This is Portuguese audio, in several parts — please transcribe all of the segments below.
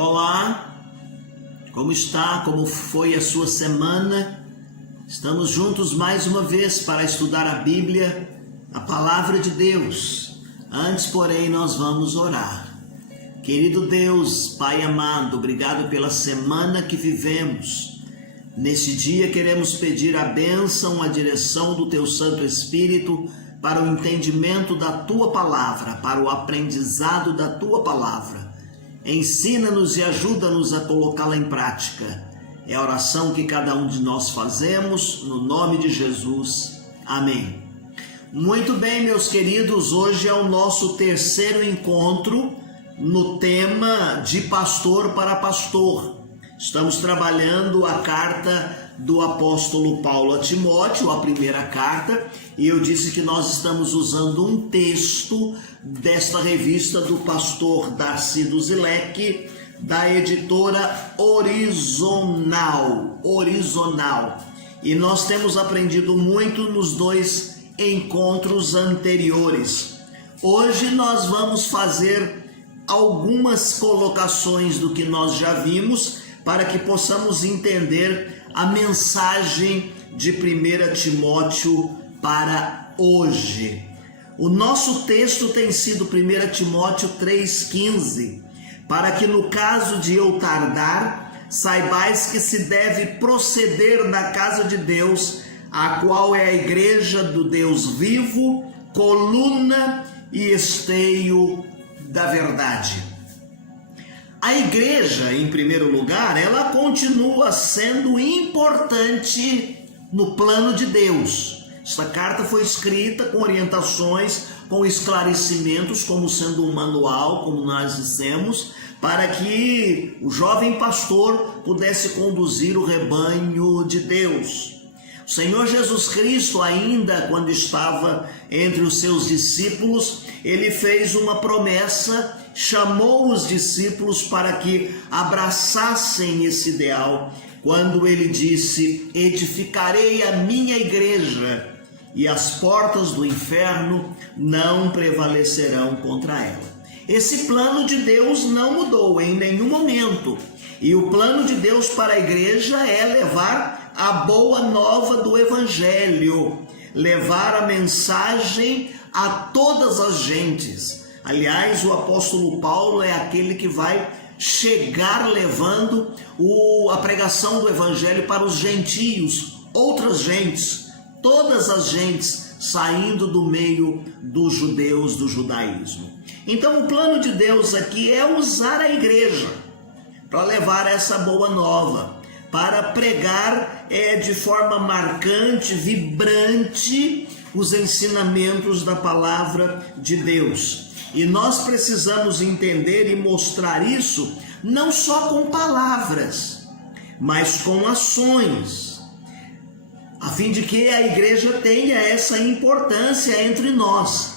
Olá, como está? Como foi a sua semana? Estamos juntos mais uma vez para estudar a Bíblia, a Palavra de Deus. Antes, porém, nós vamos orar. Querido Deus, Pai amado, obrigado pela semana que vivemos. Neste dia queremos pedir a bênção, a direção do Teu Santo Espírito para o entendimento da Tua Palavra, para o aprendizado da Tua Palavra. Ensina-nos e ajuda-nos a colocá-la em prática. É a oração que cada um de nós fazemos, no nome de Jesus. Amém. Muito bem, meus queridos, hoje é o nosso terceiro encontro no tema de pastor para pastor. Estamos trabalhando a carta do apóstolo Paulo a Timóteo, a primeira carta, e eu disse que nós estamos usando um texto desta revista do pastor Darcy Duzilek, da editora Horizontal. E nós temos aprendido muito nos dois encontros anteriores. Hoje nós vamos fazer algumas colocações do que nós já vimos para que possamos entender a mensagem de 1 Timóteo para hoje. O nosso texto tem sido 1 Timóteo 3,15, para que no caso de eu tardar, saibais que se deve proceder na casa de Deus, a qual é a igreja do Deus vivo, coluna e esteio da verdade. A igreja, em primeiro lugar, ela continua sendo importante no plano de Deus. Esta carta foi escrita com orientações, com esclarecimentos, como sendo um manual, como nós dissemos, para que o jovem pastor pudesse conduzir o rebanho de Deus. O Senhor Jesus Cristo, ainda quando estava entre os seus discípulos, ele fez uma promessa, chamou os discípulos para que abraçassem esse ideal, quando ele disse: edificarei a minha igreja e as portas do inferno não prevalecerão contra ela. Esse plano de Deus não mudou em nenhum momento. E o plano de Deus para a igreja é levar a boa nova do Evangelho, levar a mensagem a todas as gentes. Aliás, o apóstolo Paulo é aquele que vai chegar levando a pregação do Evangelho para os gentios, outras gentes, todas as gentes saindo do meio dos judeus, do judaísmo. Então o plano de Deus aqui é usar a igreja para levar essa boa nova, para pregar de forma marcante, vibrante, os ensinamentos da palavra de Deus. E nós precisamos entender e mostrar isso não só com palavras, mas com ações, a fim de que a igreja tenha essa importância entre nós,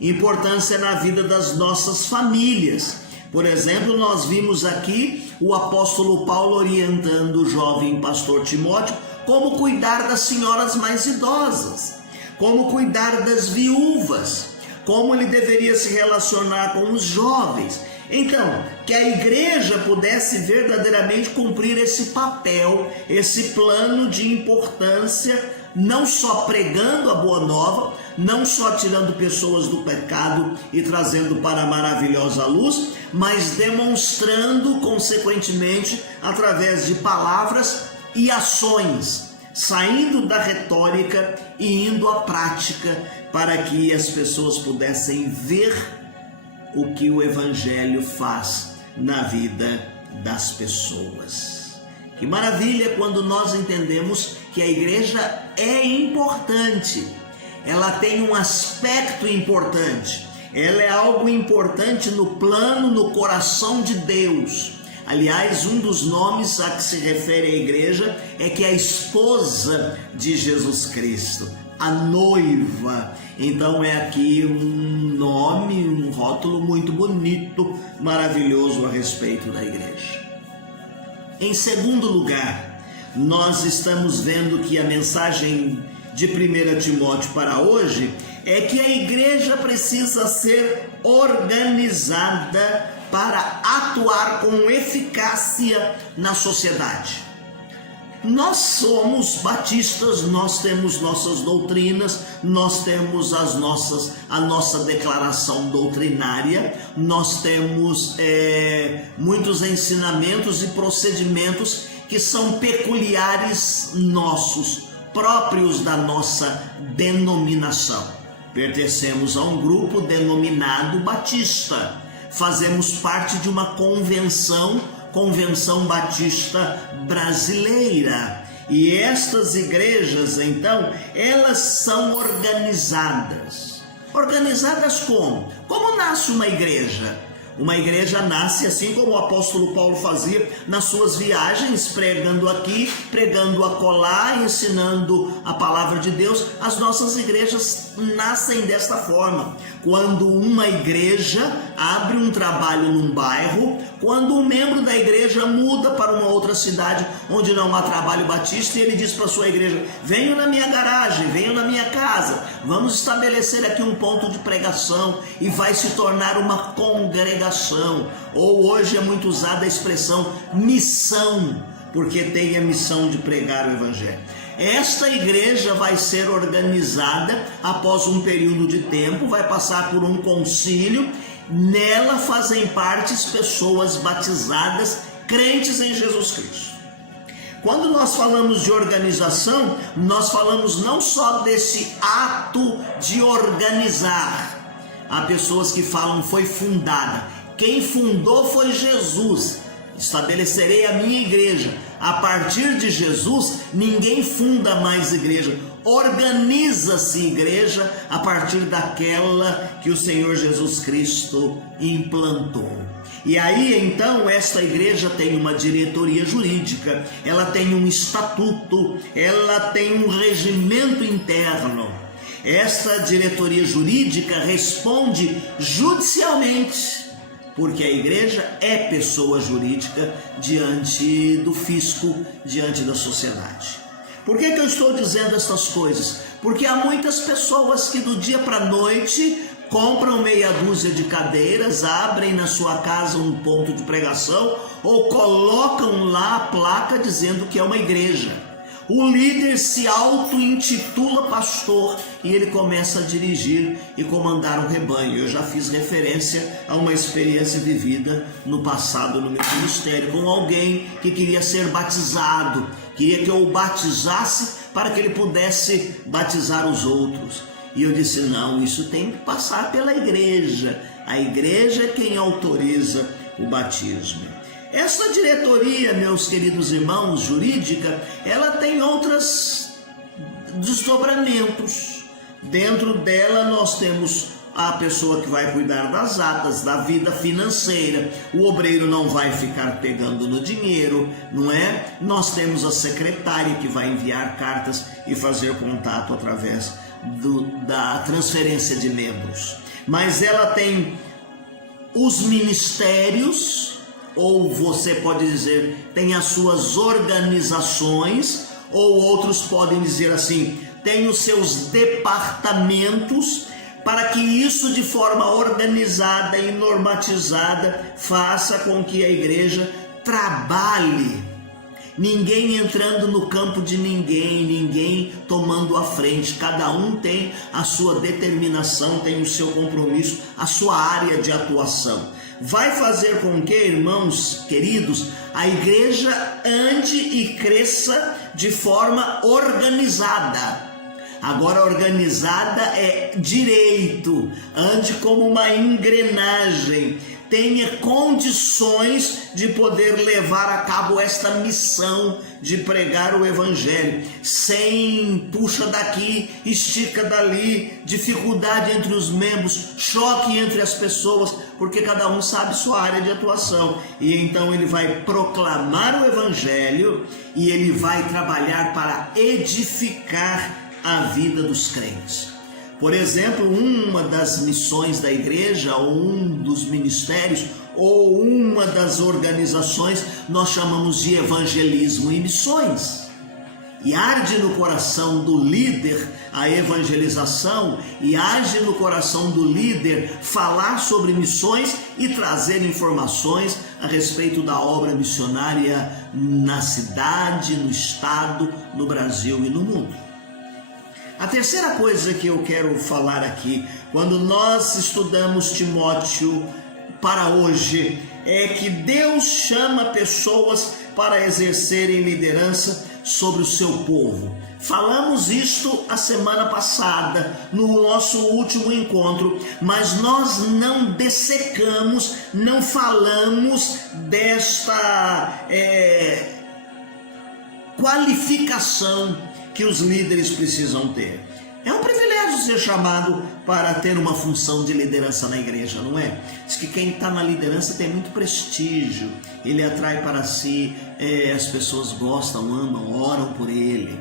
importância na vida das nossas famílias. Por exemplo, nós vimos aqui o apóstolo Paulo orientando o jovem pastor Timóteo como cuidar das senhoras mais idosas, como cuidar das viúvas, como ele deveria se relacionar com os jovens. Então, que a igreja pudesse verdadeiramente cumprir esse papel, esse plano de importância, não só pregando a boa nova, não só tirando pessoas do pecado e trazendo para a maravilhosa luz, mas demonstrando, consequentemente, através de palavras e ações, saindo da retórica e indo à prática, para que as pessoas pudessem ver o que o Evangelho faz na vida das pessoas. Que maravilha quando nós entendemos que a igreja é importante, ela tem um aspecto importante, ela é algo importante no plano, no coração de Deus. Aliás, um dos nomes a que se refere a igreja é que é a esposa de Jesus Cristo, a noiva. Então é aqui um nome, um rótulo muito bonito, maravilhoso a respeito da igreja. Em segundo lugar, nós estamos vendo que a mensagem de 1 Timóteo para hoje é que a igreja precisa ser organizada para atuar com eficácia na sociedade. Nós somos batistas, nós temos nossas doutrinas, nós temos a nossa declaração doutrinária, nós temos muitos ensinamentos e procedimentos que são peculiares nossos, próprios da nossa denominação. Pertencemos a um grupo denominado Batista, fazemos parte de uma Convenção Batista Brasileira. E estas igrejas, então, elas são organizadas. Organizadas como? Como nasce uma igreja? Uma igreja nasce assim como o apóstolo Paulo fazia nas suas viagens, pregando aqui, pregando acolá, ensinando a palavra de Deus. As nossas igrejas nascem desta forma. Quando uma igreja abre um trabalho num bairro, quando um membro da igreja muda para uma outra cidade onde não há trabalho batista, e ele diz para a sua igreja: venham na minha garagem, venham na minha casa, vamos estabelecer aqui um ponto de pregação, e vai se tornar uma congregação. Ou hoje é muito usada a expressão missão, porque tem a missão de pregar o evangelho. Esta igreja vai ser organizada após um período de tempo, vai passar por um concílio. Nela fazem parte pessoas batizadas, crentes em Jesus Cristo. Quando nós falamos de organização, nós falamos não só desse ato de organizar. Há pessoas que falam foi fundada. Quem fundou foi Jesus. Estabelecerei a minha igreja. A partir de Jesus, ninguém funda mais igreja. Organiza-se igreja a partir daquela que o Senhor Jesus Cristo implantou. E aí então esta igreja tem uma diretoria jurídica, ela tem um estatuto, ela tem um regimento interno. Esta diretoria jurídica responde judicialmente, porque a igreja é pessoa jurídica diante do fisco, diante da sociedade. Por que eu estou dizendo essas coisas? Porque há muitas pessoas que do dia para a noite compram meia dúzia de cadeiras, abrem na sua casa um ponto de pregação ou colocam lá a placa dizendo que é uma igreja. O líder se auto-intitula pastor e ele começa a dirigir e comandar um rebanho. Eu já fiz referência a uma experiência vivida no passado no meu ministério com alguém que queria ser batizado, queria que eu o batizasse para que ele pudesse batizar os outros. E eu disse: não, isso tem que passar pela igreja. A igreja é quem autoriza o batismo. Essa diretoria, meus queridos irmãos, jurídica, ela tem outros desdobramentos. Dentro dela nós temos a pessoa que vai cuidar das atas, da vida financeira. O obreiro não vai ficar pegando no dinheiro, não é? Nós temos a secretária que vai enviar cartas e fazer contato através da transferência de membros. Mas ela tem os ministérios, ou você pode dizer, tem as suas organizações, ou outros podem dizer assim, tem os seus departamentos, para que isso de forma organizada e normatizada faça com que a igreja trabalhe. Ninguém entrando no campo de ninguém, ninguém tomando a frente. Cada um tem a sua determinação, tem o seu compromisso, a sua área de atuação. Vai fazer com que, irmãos queridos, a igreja ande e cresça de forma organizada. Agora, organizada é direito, ande como uma engrenagem, tenha condições de poder levar a cabo esta missão de pregar o evangelho, sem puxa daqui, estica dali, dificuldade entre os membros, choque entre as pessoas, porque cada um sabe sua área de atuação, e então ele vai proclamar o evangelho e ele vai trabalhar para edificar a vida dos crentes. Por exemplo, uma das missões da igreja, ou um dos ministérios, ou uma das organizações, nós chamamos de evangelismo e missões. E arde no coração do líder a evangelização, e arde no coração do líder falar sobre missões e trazer informações a respeito da obra missionária na cidade, no estado, no Brasil e no mundo. A terceira coisa que eu quero falar aqui, quando nós estudamos Timóteo para hoje, é que Deus chama pessoas para exercerem liderança sobre o seu povo. Falamos isto a semana passada, no nosso último encontro, mas nós não dessecamos, não falamos desta qualificação que os líderes precisam ter. É um privilégio ser chamado para ter uma função de liderança na igreja, não é? Diz que quem está na liderança tem muito prestígio, ele atrai para si, as pessoas gostam, amam, oram por ele.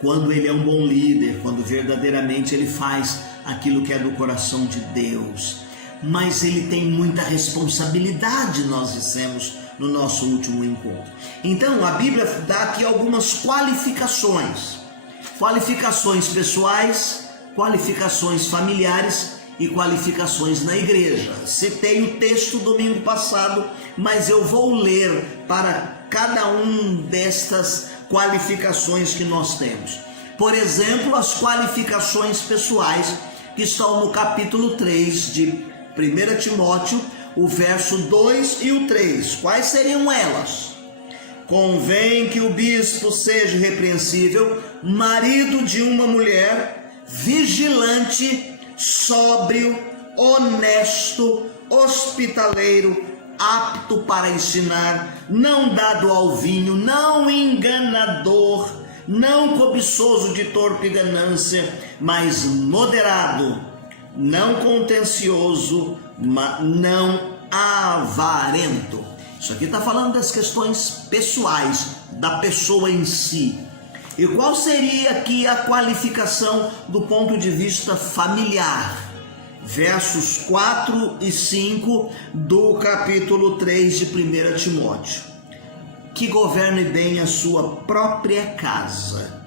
Quando ele é um bom líder, quando verdadeiramente ele faz aquilo que é do coração de Deus. Mas ele tem muita responsabilidade, nós dissemos no nosso último encontro. Então a Bíblia dá aqui algumas qualificações. Qualificações pessoais, qualificações familiares e qualificações na igreja. Citei o texto domingo passado, mas eu vou ler para cada um destas qualificações que nós temos. Por exemplo, as qualificações pessoais que estão no capítulo 3 de 1 Timóteo, o verso 2 e o 3. Quais seriam elas? Convém que o bispo seja repreensível, marido de uma mulher, vigilante, sóbrio, honesto, hospitaleiro, apto para ensinar, não dado ao vinho, não enganador, não cobiçoso de torpe ganância, mas moderado, não contencioso, não avarento. Isso aqui está falando das questões pessoais, da pessoa em si. E qual seria aqui a qualificação do ponto de vista familiar? Versos 4 e 5 do capítulo 3 de 1 Timóteo. Que governe bem a sua própria casa,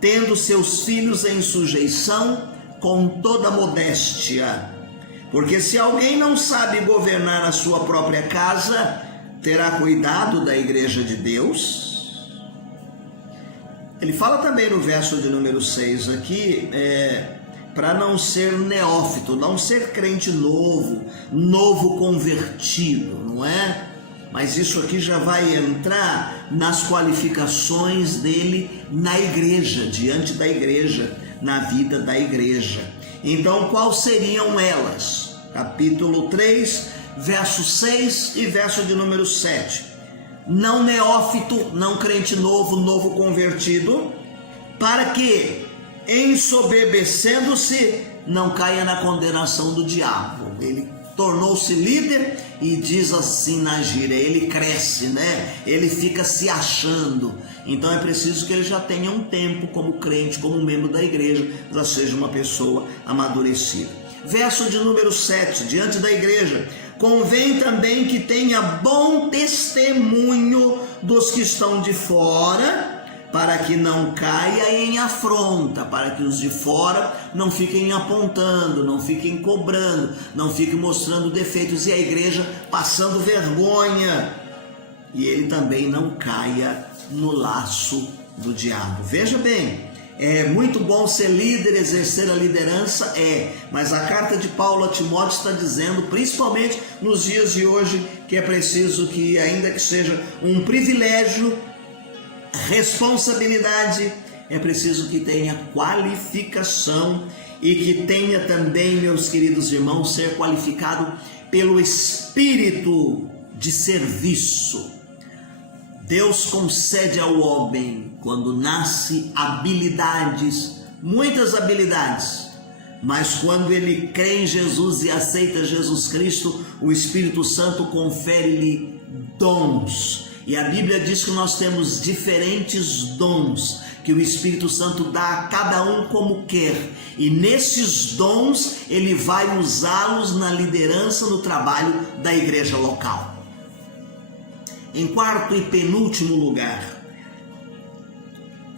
tendo seus filhos em sujeição com toda modéstia. Porque se alguém não sabe governar a sua própria casa, terá cuidado da igreja de Deus? Ele fala também no verso de número 6 aqui, para não ser neófito, não ser crente novo convertido, não é? Mas isso aqui já vai entrar nas qualificações dele na igreja, diante da igreja, na vida da igreja. Então, quais seriam elas? Capítulo 3, verso 6 e verso de número 7. Não neófito, não crente novo convertido, para que, ensoberbecendo-se, não caia na condenação do diabo. Ele tornou-se líder e diz assim na gíria, ele cresce, né? Ele fica se achando. Então é preciso que ele já tenha um tempo como crente, como membro da igreja, já seja uma pessoa amadurecida. Verso de número 7, diante da igreja. Convém também que tenha bom testemunho dos que estão de fora, para que não caia em afronta, para que os de fora não fiquem apontando, não fiquem cobrando, não fiquem mostrando defeitos e a igreja passando vergonha. E ele também não caia no laço do diabo. Veja bem, é muito bom ser líder, exercer a liderança, mas a carta de Paulo a Timóteo está dizendo, principalmente nos dias de hoje, que é preciso que, ainda que seja um privilégio, responsabilidade, é preciso que tenha qualificação e que tenha também, meus queridos irmãos, ser qualificado pelo espírito de serviço. Deus concede ao homem, quando nasce, habilidades, muitas habilidades, mas quando ele crê em Jesus e aceita Jesus Cristo, o Espírito Santo confere-lhe dons. E a Bíblia diz que nós temos diferentes dons, que o Espírito Santo dá a cada um como quer. E nesses dons, ele vai usá-los na liderança, no trabalho da igreja local. Em quarto e penúltimo lugar,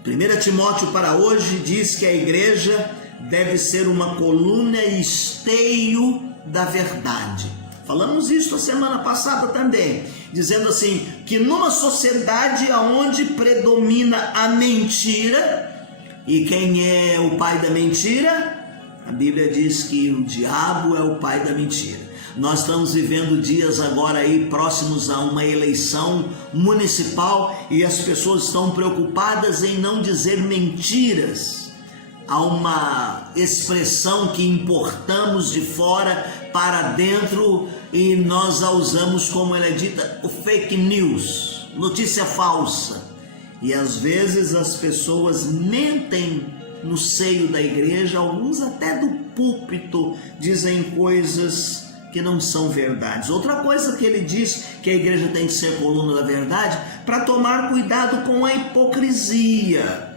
1 Timóteo para hoje diz que a igreja deve ser uma coluna e esteio da verdade. Falamos isso a semana passada também, dizendo assim, que numa sociedade onde predomina a mentira, e quem é o pai da mentira? A Bíblia diz que o diabo é o pai da mentira. Nós estamos vivendo dias agora aí próximos a uma eleição municipal e as pessoas estão preocupadas em não dizer mentiras. Há uma expressão que importamos de fora para dentro e nós a usamos como ela é dita, o fake news, notícia falsa. E às vezes as pessoas mentem no seio da igreja, alguns até do púlpito dizem coisas que não são verdades. Outra coisa que ele diz que a igreja tem que ser coluna da verdade, para tomar cuidado com a hipocrisia.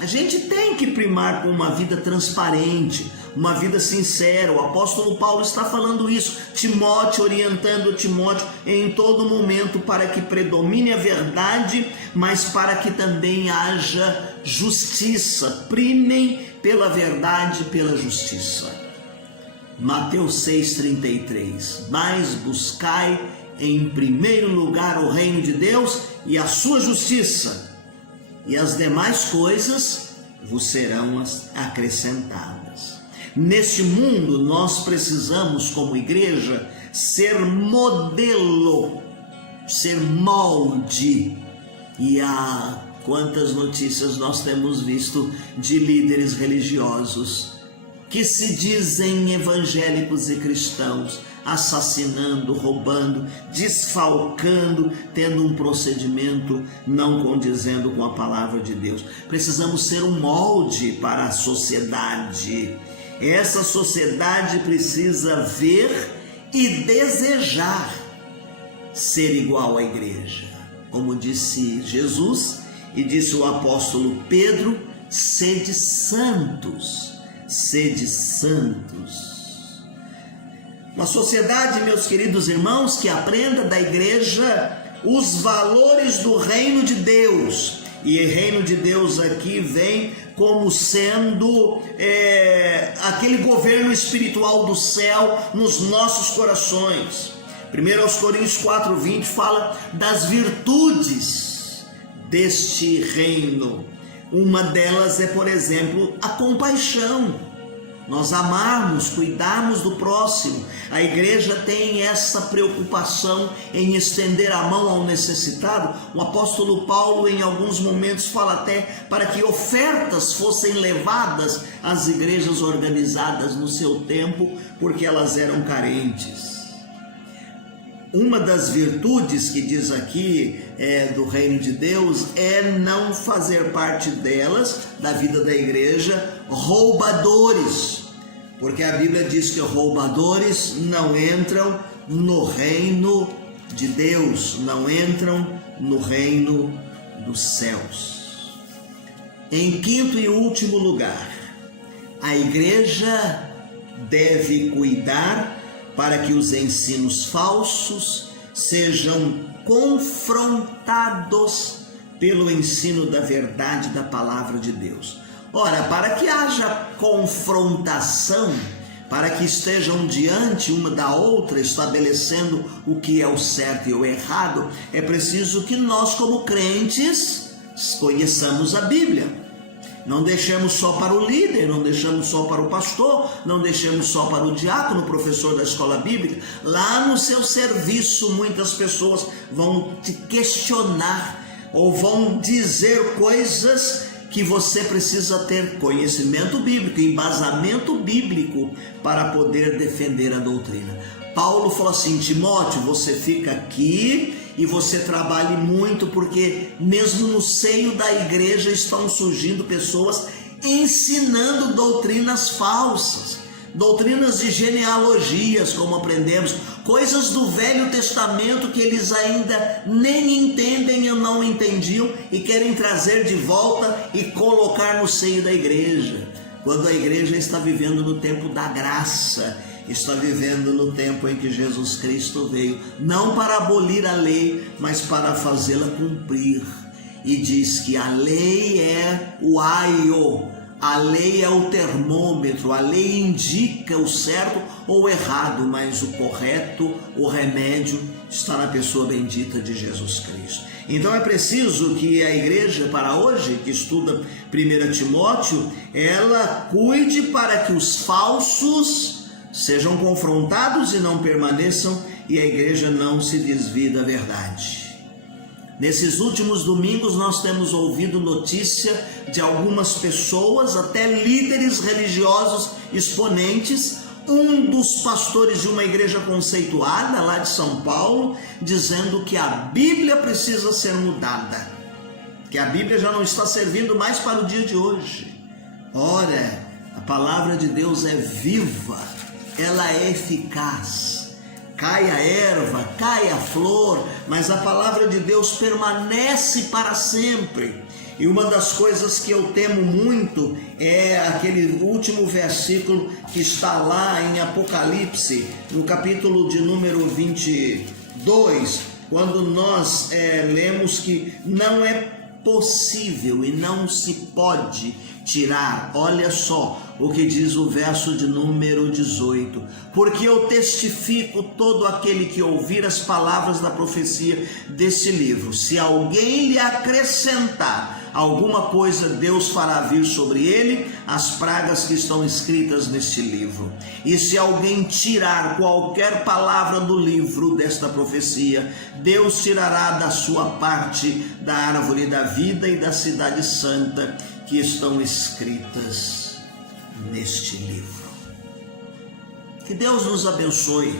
A gente tem que primar com uma vida transparente, uma vida sincera. O apóstolo Paulo está falando isso, Timóteo, orientando Timóteo em todo momento para que predomine a verdade, mas para que também haja justiça. Primem pela verdade e pela justiça. Mateus 6,33. Mas buscai em primeiro lugar o reino de Deus e a sua justiça, e as demais coisas vos serão acrescentadas. Neste mundo nós precisamos, como igreja, ser modelo, ser molde. E há quantas notícias nós temos visto de líderes religiosos que se dizem evangélicos e cristãos, assassinando, roubando, desfalcando, tendo um procedimento não condizendo com a palavra de Deus. Precisamos ser um molde para a sociedade. Essa sociedade precisa ver e desejar ser igual à igreja. Como disse Jesus e disse o apóstolo Pedro, sede santos, sede santos. Uma sociedade, meus queridos irmãos, que aprenda da igreja os valores do reino de Deus. E o reino de Deus aqui vem como sendo aquele governo espiritual do céu nos nossos corações. 1 Coríntios 4,20 fala das virtudes deste reino. Uma delas é, por exemplo, a compaixão. Nós amarmos, cuidarmos do próximo. A igreja tem essa preocupação em estender a mão ao necessitado. O apóstolo Paulo em alguns momentos fala até para que ofertas fossem levadas às igrejas organizadas no seu tempo, porque elas eram carentes. Uma das virtudes que diz aqui do reino de Deus é não fazer parte delas, da vida da igreja, roubadores, porque a Bíblia diz que roubadores não entram no reino de Deus, não entram no reino dos céus. Em quinto e último lugar, a igreja deve cuidar para que os ensinos falsos sejam confrontados pelo ensino da verdade da palavra de Deus. Ora, para que haja confrontação, para que estejam diante uma da outra, estabelecendo o que é o certo e o errado, é preciso que nós, como crentes, conheçamos a Bíblia. Não deixemos só para o líder, não deixemos só para o pastor, não deixemos só para o diácono, professor da escola bíblica. Lá no seu serviço, muitas pessoas vão te questionar ou vão dizer coisas que você precisa ter conhecimento bíblico, embasamento bíblico para poder defender a doutrina. Paulo falou assim: Timóteo, você fica aqui e você trabalhe muito, porque mesmo no seio da igreja estão surgindo pessoas ensinando doutrinas falsas, doutrinas de genealogias, como aprendemos, coisas do Velho Testamento que eles ainda nem entendem ou não entendiam e querem trazer de volta e colocar no seio da igreja, quando a igreja está vivendo no tempo da graça, está vivendo no tempo em que Jesus Cristo veio, não para abolir a lei, mas para fazê-la cumprir. e diz que a lei é o aio, a lei é o termômetro, a lei indica o certo ou o errado, mas o correto, o remédio está na pessoa bendita de Jesus Cristo. Então é preciso que a igreja para hoje, que estuda 1 Timóteo, ela cuide para que os falsos sejam confrontados e não permaneçam, e a igreja não se desvie da verdade. Nesses últimos domingos nós temos ouvido notícia de algumas pessoas, até líderes religiosos exponentes, um dos pastores de uma igreja conceituada lá de São Paulo, dizendo que a Bíblia precisa ser mudada, que a Bíblia já não está servindo mais para o dia de hoje. Ora, a palavra de Deus é viva, ela é eficaz. Cai a erva, cai a flor, mas a palavra de Deus permanece para sempre. E uma das coisas que eu temo muito é aquele último versículo que está lá em Apocalipse, no capítulo de número 22, quando nós lemos que não é possível e não se pode tirar. Olha só o que diz o verso de número 18: porque eu testifico todo aquele que ouvir as palavras da profecia desse livro, se alguém lhe acrescentar alguma coisa, Deus fará vir sobre ele as pragas que estão escritas neste livro. E se alguém tirar qualquer palavra do livro desta profecia, Deus tirará da sua parte da árvore da vida e da cidade santa que estão escritas neste livro. Que Deus nos abençoe.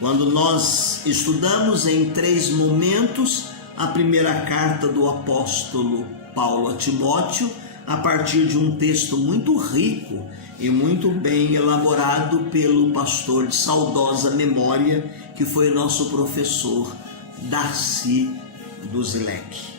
Quando nós estudamos em 3 momentos a primeira carta do apóstolo Paulo a Timóteo, a partir de um texto muito rico e muito bem elaborado pelo pastor de saudosa memória, que foi nosso professor Darcy Duzilek.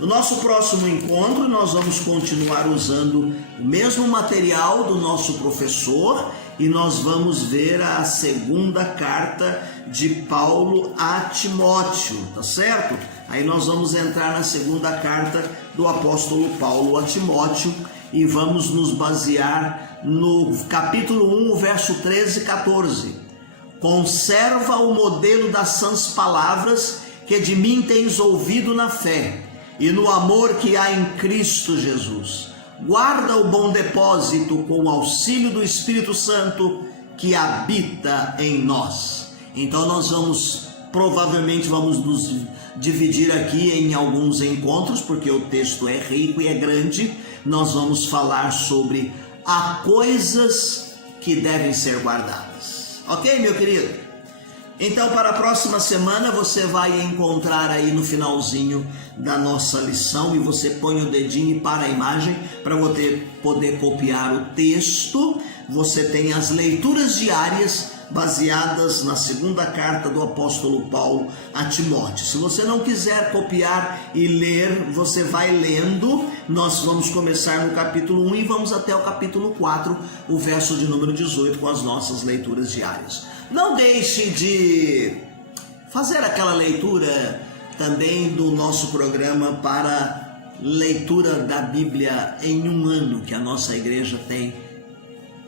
No nosso próximo encontro, nós vamos continuar usando o mesmo material do nosso professor e nós vamos ver a segunda carta de Paulo a Timóteo, tá certo? Aí nós vamos entrar na segunda carta do apóstolo Paulo a Timóteo e vamos nos basear no capítulo 1, verso 13 e 14. Conserva o modelo das sãs palavras que de mim tens ouvido na fé e no amor que há em Cristo Jesus. Guarda o bom depósito com o auxílio do Espírito Santo que habita em nós. Então nós provavelmente vamos nos dividir aqui em alguns encontros, porque o texto é rico e é grande. Nós vamos falar sobre há coisas que devem ser guardadas. Ok, meu querido? Então, para a próxima semana, você vai encontrar aí no finalzinho da nossa lição, e você põe o dedinho para a imagem para você poder copiar o texto. Você tem as leituras diárias baseadas na segunda carta do apóstolo Paulo a Timóteo. Se você não quiser copiar e ler, você vai lendo. Nós vamos começar no capítulo 1 e vamos até o capítulo 4, o verso de número 18, com as nossas leituras diárias. Não deixe de fazer aquela leitura também do nosso programa para leitura da Bíblia em um ano, que a nossa igreja tem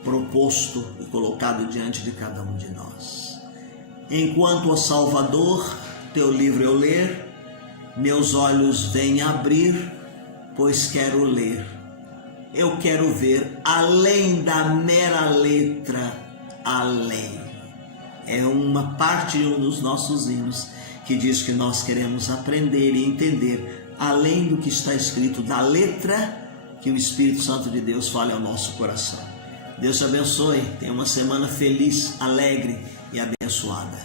proposto e colocado diante de cada um de nós. Enquanto, ó Salvador, teu livro eu ler, meus olhos vêm abrir, pois quero ler. Eu quero ver além da mera letra, além. É uma parte de um dos nossos hinos que diz que nós queremos aprender e entender além do que está escrito, da letra, que o Espírito Santo de Deus fale ao nosso coração. Deus te abençoe, tenha uma semana feliz, alegre e abençoada.